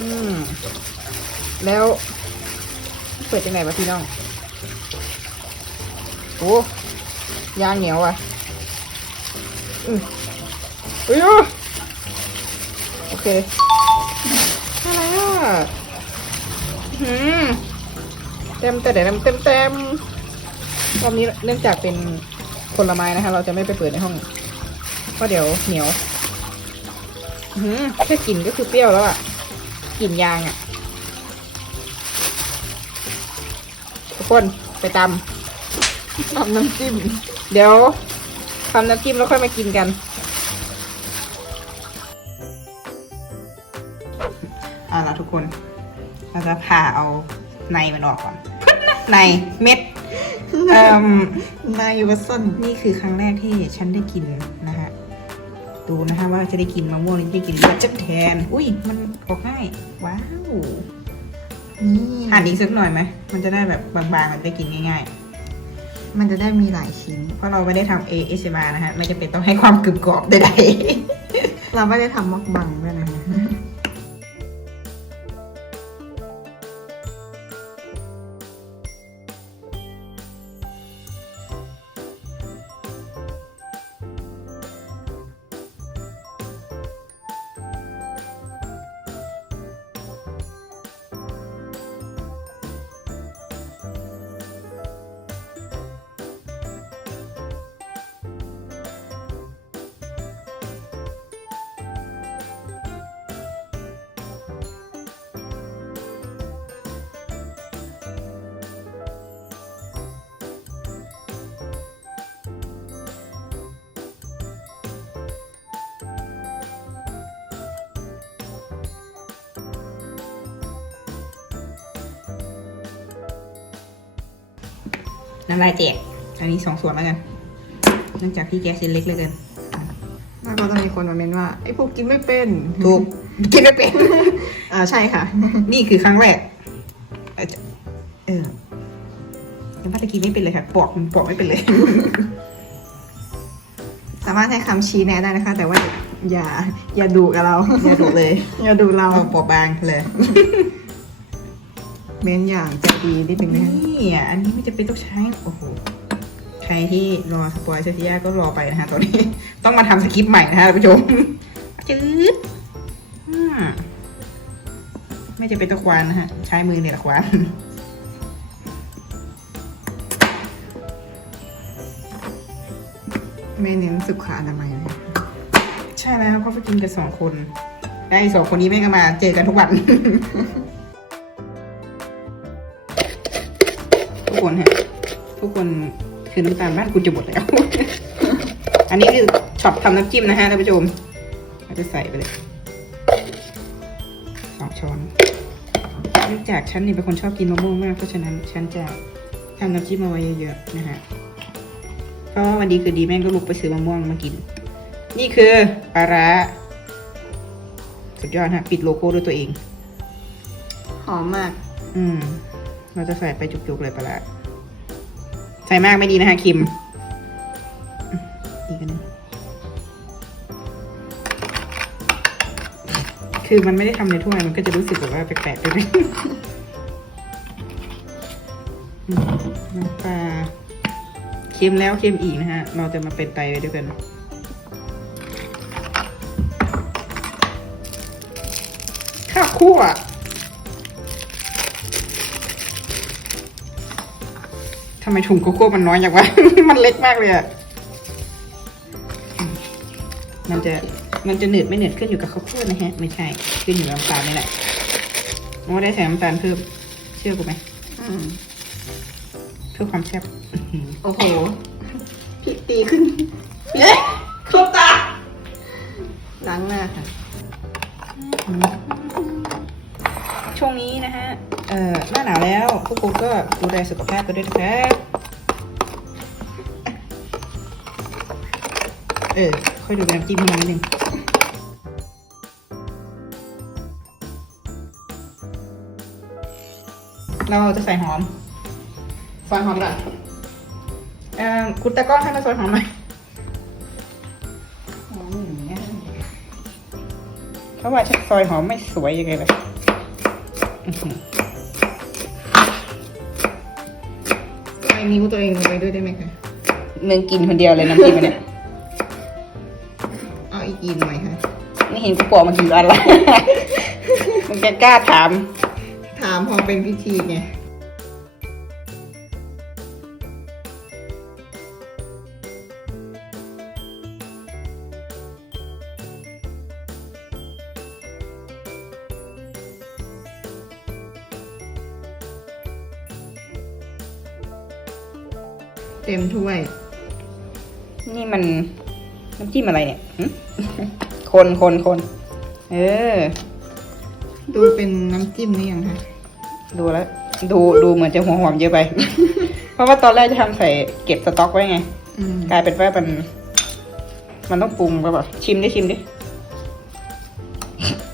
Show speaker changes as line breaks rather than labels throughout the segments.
อืมแล้วเปิดยังไงวะพี่น้อง โอ้ยางเหนียวอะอืมอุ้ยอุ๊ยโอเคอะไรอะหืมเต็มแต่เดี๋ยวเต็มเต็มรอบนี้เนื่องจากเป็นผลไม้นะคะ เราจะไม่ไปเปิดในห้องเพราะเดี๋ยวเหนียว แค่กลิ่นก็คือเปรี้ยวแล้วอะกลิ่นยางอะทุกคนไปตำ
ทำน้ำจิ้ม
เดี๋ยวทำน้ำจิ้มแล้วค่อยมากินกันเอาละทุกคน เราจะผ่าเอาในมันออกก่อนในเม็ดเอ่ม
นายวัสัน
นี่คือครั้งแรกที่ฉันได้กินนะฮะ ดูนะคะว่าจะได้กินมะม่วงหรือจะได้กินบัตเจ็บแทน อุ้ยมันออกง่ายว้าว
นี่
หั่นอีกสักหน่อยไหมมันจะได้แบบบางๆมันจะได้กินง่าย
มันจะได้มีหลายชิ้น
ๆเพราะเราไม่ได้ทำ ASMR นะฮะไม่จำเป็นต้องให้ความกรึบกรอบใด
เราไม่ได้ทำมักบังด้วยนะคะ
น้ำลายแจกอันนี้สองส่วนแล้วกันเนื่องจากพี่แกเส้นเล็กเหลยกัน
แล้วก็จะมีคนมาเมนว่าไอ้พวกกินไม่เป็น
ถูกกินไม่เป็น
อ่าใช่ค่ะ
นี่คือครั้งแรก เออเออยังว่าตะกี้ไม่เป็นเลยค่ะปอกมันปอกไม่เป็นเลย
สามารถให้คำชี้แนะได้นะคะ แต่ว่าอย่า อย่าดูกับเรา
อย่าดูเลย
อย่าดูเรา
เอาปอกบางเลย
เมนอย่างใจดีนิดนึงนะคะ
นี่อะอันนี้ไม่จะเป็นต้องใช้โอ้โหใครที่รอสปอยเซซิยาก็รอไปนะฮะตอนนี้ ต้องมาทำสคริปต์ใหม่นะฮะท่านผู้ชมจืดอืมไม่จะเป็นตัวควานนะฮะ ใช้มือเนี่ยแหละควาน
ไม่เน้นสุขอนามัยเลย
ใช่แล้วเขาไปกินกันสองคน ได้สองคนนี้ไม่ก็มาเจอกันทุกวัน คนฮะทุกคนคือน้ำตาลบ้านกูจะหมดแล้ว อันนี้คือช็อปทำน้ำจิ้มนะฮะท่านผู้ชมเราจะใส่ไปเลยสองช้อนเนื่องจากฉันนี่เป็นคนชอบกินมะม่วงมากเพราะฉะนั้นฉันจะทำน้ำจิ้มเอาไว้เยอะๆนะฮะเพราะว่าวันดีคือดีแม่งก็ลุกไปซื้อมะม่วงมากิน นี่คือปลาร้าสุดยอดฮะ ปิดโลโก้ด้วยตัวเอง
หอมมาก
อืม เราจะใส่ไปจุกๆเลยปลาร้าใส่มากไม่ดีนะฮะคิมอืมอีกอันหนึงคือมันไม่ได้ทำในถ้วยมันก็จะรู้สึกแบบว่าแปลกๆไปไหมน้ำปลาเค็มแล้วเค็มอีกนะฮะ เราจะมาเป็นไตไปด้วยกันข้าวคั่ว ทำไมถุงโกโก้มันน้อยอย่างวะ มันเล็กมากเลยอะอืมมันจะมันจะหนืดไม่หนืดขึ้นอยู่กับข้าวคั่วนะฮะ ไม่ใช่ขึ้นอยู่กับน้ำตาลนี่แหละโอ้ได้ใส่น้ำตาลเพิ่มเชื่อกูไหม
อืม
เพื่อความแซ่บอื้อหือ
โอ้โหพริกตีขึ้น
เย้ครบตา
ล้างหน้าค่ะ
ช่วงนี้นะฮะ เอ่อหน้าหนาวแล้วพวกคุณก็ดูแลสุขภาพกันด้วยนะครับเออค่อยดูน้ำจิ้มให้มันนิดนึงเราจะใส่หอมซอยหอมก่อนเอ่อคุณตะกร้อให้มาซอยหอมไหม
หอมอย่างเงี้ย
เพราะว่าซอยหอมไม่สวยยังไงเลย
นิ้วตัวเองลงไปด้วยได้ไหมคะ
มึงกินคนเดียวเลยน้ำจิ้มอันเนี่ย
เอาอีกกินหน่อยค่ะ
ไม่เห็นกูปอกมากี่วันละ มึงจะกล้าถาม
ถามพอเป็นพิธีไง เต็มถ้วย
นี่มันน้ำจิ้มอะไรเนี่ยหึ คนคนคน เออ
ดูเป็นน้ำจิ้มนี่ยังคะ
ดูแล้ว ดูดูเหมือนจะหัวหอมเยอะไป เพราะว่าตอนแรกจะทำใส่เก็บสต็อกไว้ไง
อืม
กลายเป็นว่ามัน มันต้องปรุงก็แบบชิมดิชิมดิ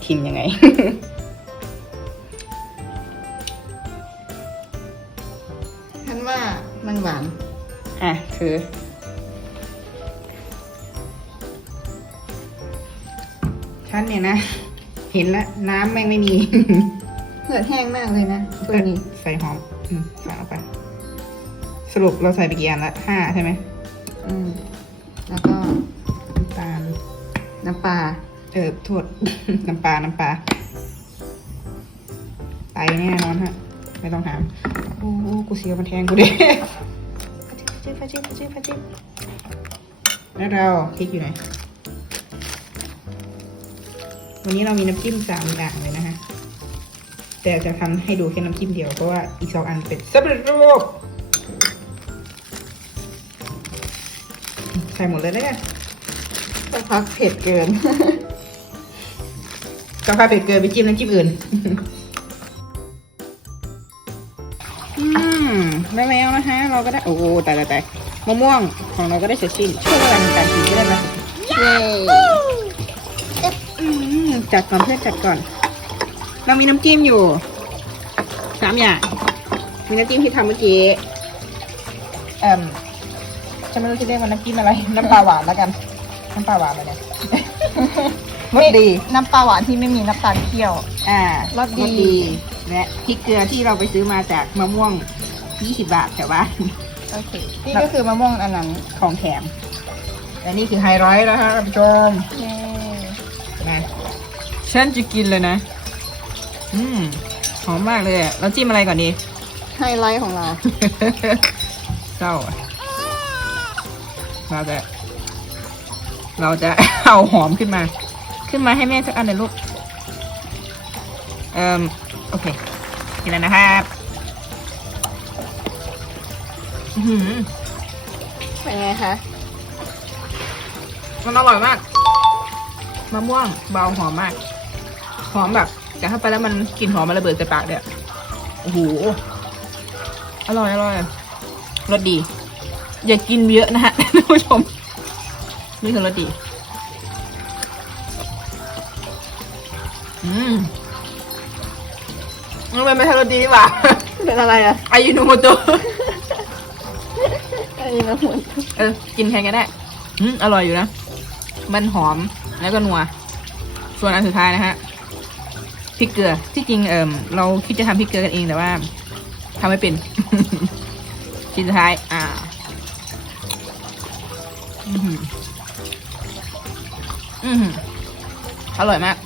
ชิมยังไง อะคือ ฉันเนี่ยนะ เห็นแล้วน้ำแม่งไม่มี
เผือกแห้งมากเลยนะตัวนี้
ใส่หอมอืมใส่ลงไป สรุปเราใส่ไปกี่อันละห้าใช่ไหม
อืม แล้วก็
น้ำตาล
น้ำปลา
เออโทษน้ำปลา น้ำปลาไปแน่นอนฮะ ไม่ต้องถาม โอ้โหกูเสียวมันแทงกูดิ ฟาจิฟาจิฟาจิฟาจิ้มแล้วเราพริกอยู่ไหน วันนี้เรามีน้ำจิ้มสามอย่างเลยนะฮะแต่จะทำให้ดูแค่น้ำจิ้มเดียว เพราะว่าอีกสองอันเป็นสำเร็จรูปใส่หมดเลยแล้วกัน
สักพักเผ็ดเกิน
กาแฟเผ็ดเกินไปจิ้มน้ำจิ้มอื่น ได้แล้วนะฮะเราก็ได้โอ้โหตายตายตายมะม่วงของเราก็ได้เสร็จสิ้นช่วงเวลาในการกินก็ได้มา
เย้
อืมจัดก่อนเพื่อนจัดก่อน เรามีน้ำจิ้มอยู่สามอย่างมีน้ำจิ้มที่ทำเมื่อกี้เอ่มฉันไม่รู้จะเรียกว่าน้ำจิ้มอะไร น้ำปลาหวานแล้วกัน น้ำปลาหวานอะไรเนี่ยรสดี
น้ำปลาหวานที่ไม่มีน้ำตาลเคี่ยว
อ่าร
สดี
และพริกเกลือที่เราไปซื้อมาจากมะม่วง 20 บาทแถวบ้าน
โอเค นี่ก็คือมะม่วงอันนั้น
ของแถมและนี่คือไฮไลท์นะฮะท่านผู้ชม
เย้
นะฉันจะกินเลยนะ อืมหอมมากเลยอะเราจิ้มอะไรก่อนดี
ไฮไลท์ของเรา
เศร้าอะเราจะ เราจะเอาหอมขึ้นมา ขึ้นมาให้แม่สักอันหน่อยลูก เอ่มโอเคกินแล้วนะครับ หือ
เป็นไงคะ
มันอร่อยมากมะม่วงเบาหอมมาก หอมแบบ แต่เข้าไปแล้วมันกลิ่นหอมมันระเบิดใส่ปากเลยอะโอ้โหอร่อยอร่อยรสดี อย่ากินเยอะนะฮะท่านผู้ชม นี่คือรสดี อืมมันไม่ใช่รสดีนี่หว่า
เป็นอะไรอะ
อายุโนโมโตะ
อันนี้นะคุณ
เออ กินแทนกันได้อืมอร่อยอยู่นะ มันหอมแล้วก็นัว ส่วนอันสุดท้ายนะฮะพริกเกลือที่จริงเอิมเราคิดจะทำพริกเกลือกันเองแต่ว่าทำไม่เป็นชิ้นสุดท้าย อ่าอือหืออือหืออร่อยมาก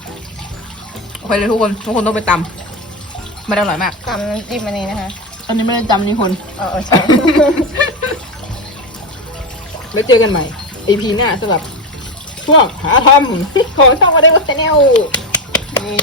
โอเคเลยทุกคนทุกคนต้องไปตำมันอร่อยมาก
ตำน้ำจิ้มอันนี้นะคะ
ตอนนี้ไม่ได้ตำนี่คน
เออเออใช่
แล้วเจอกันใหม่ EP หน้าสำหรับช่วงหาทำของช่องมาได้ว่าแนล
นี่